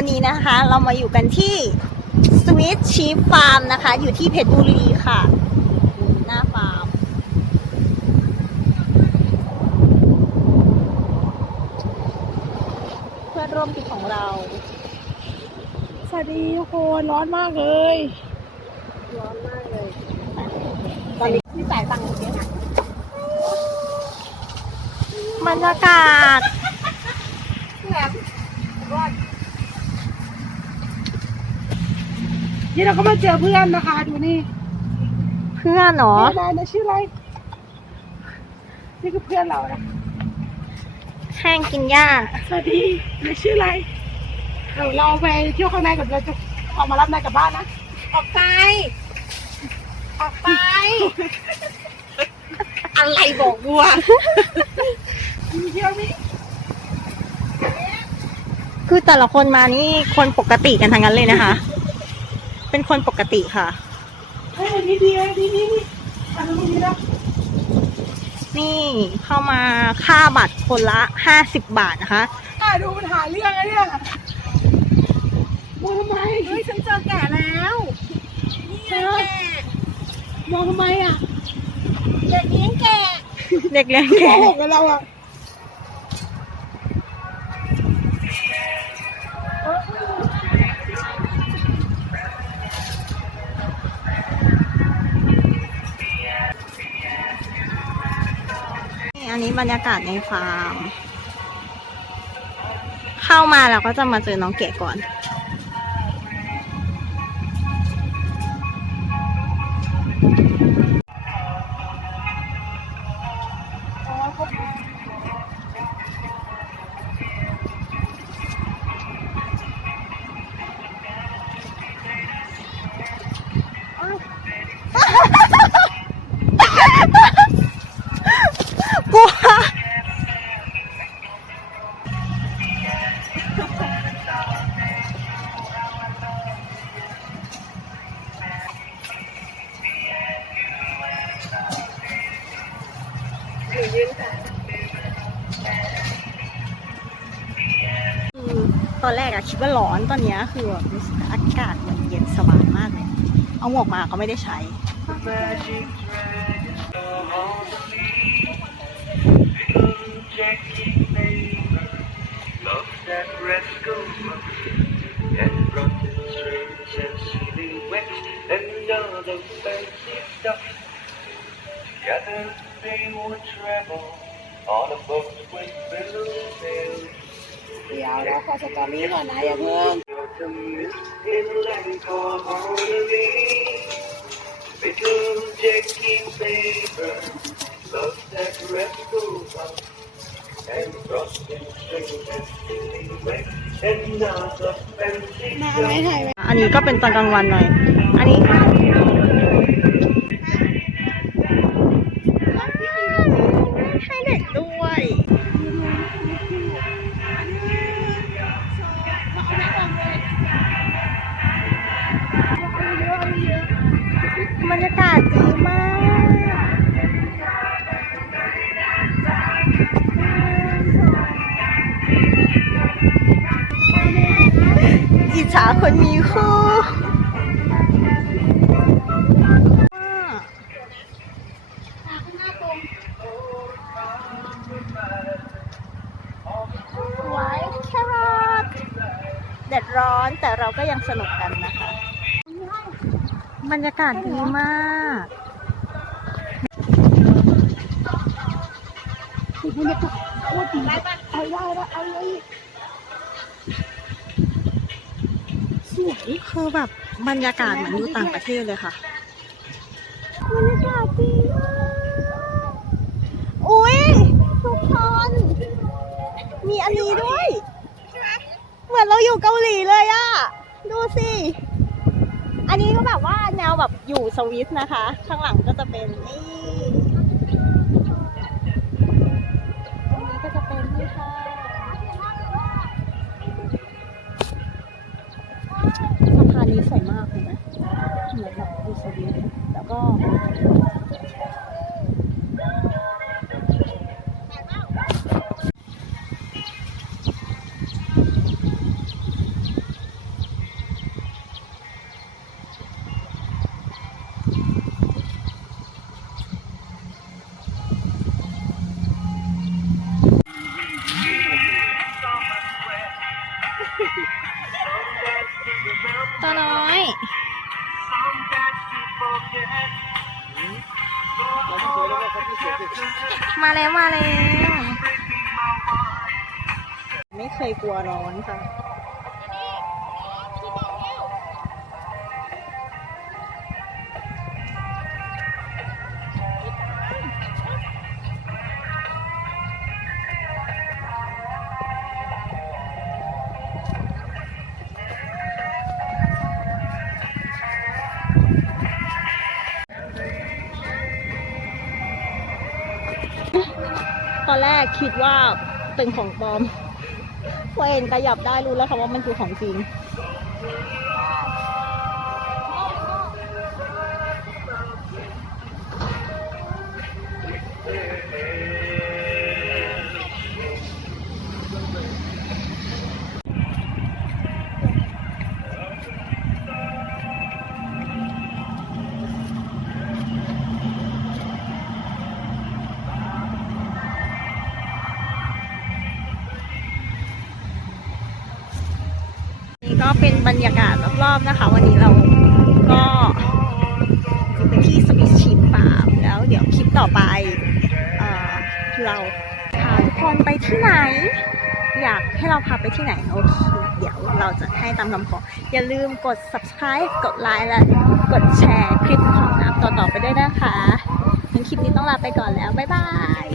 วันนี้นะคะ เรามาอยู่กันที่สวิตชีฟฟาร์มนะคะ อยู่ที่เพชรบุรีค่ะ หน้าฟาร์ม เพื่อนร่วมทีมของเรา สวัสดีทุกคนร้อนมากเลย ร้อนมากเลย ตอนนี้ที่จ่ายตังค์อยู่เนี่ยนะบรรยากาศ นี่เราก็มาเจอเพื่อนนะคะ ดูนี่เพื่อนเนาะนายนะชื่ออะไร นี่คือเพื่อนเรานะแห้งกินหญ้าสวัสดีนายชื่ออะไรเดี๋ยวเราไปเที่ยวข้างในก่อนเราจะออกมารับนายกลับบ้านนะ ออกไป ออกไป อะไรบอกบัวมีเที่ยวนี้คือแต่ละคนมานี่คนปกติกันทั้งนั้นเลยนะคะ เป็นคนปกติค่ะเฮ้ยนี่ดีเลยดีนี่นี่อันนี้ดีนะนี่เข้ามาค่าบัตรคนละห้าสิบบาทนะคะ อะดูมันหาเรื่องไอ้เนี่ยมองทำไม เฮ้ยฉันเจอแก่แล้วเธอมองทำไมอะเด็กเลี้ยงแก่เด็กเลี้ยงโกแก่หกกับเราอะ บรรยากาศในฟาร์ม เข้ามาเราก็จะมาเจอน้องเก๋ก่อนก ตอนแรกอะคิดว่าร้อนตอนนี้คือรู้สึกอากาศมันเย็นสบายมากเลย เอาหมวกมาก็ไม่ได้ใช้ Together they. เม่ไม่ถ่ายอันนี้ก็เป็นตอนกลางวันหน่อย อันนี้ บรรยากาศดีมากอิจฉาคนมีคู่ไว้แครอทแดดร้อนแต่เราก็ยังสนุกกันนะคะ บรรยากาศดีมากคุณบรรยากาศโคตรดีเอาได้ละเอาเลยสวยคือแบบบรรยากาศเหมือนอยู่ต่างประเทศเลยค่ะบรรยากาศดีมากอุ้ยทุกคน มีอันนี้ด้วย เหมือนเราอยู่เกาหลีเลยอะดูสิ อันนี้ก็แบบว่าแนวแบบอยู่สวิสนะคะ ข้างหลังก็จะเป็นนี่ตรงนี้ก็จะเป็นนี่ค่ะสะพานนี้สวยมาก มาแล้วมาแล้ว ไม่เคยกลัวร้อนค่ะ อนแรกคิดว่าเป็นของปลอมพอเห็นขยับได้รู้แล้วค่ะว่ามันคือของจริง ก็เป็นบรรยากาศรอบๆนะคะ วันนี้เราก็ที่สวิสชิปฟาร์มแล้วเดี๋ยวคลิปต่อไปเอเราพาทุกคนไปที่ไหน อยากให้เราพาไปที่ไหนโอเคเดี๋ยวเราจะให้ตามคำขอ อย่าลืมกด subscribe กดไลค์และกดแชร์คลิปของน้ำต่อๆไปด้วยนะคะงั้นคลิปนี้ต้องลาไปก่อนแล้ว บ๊ายบาย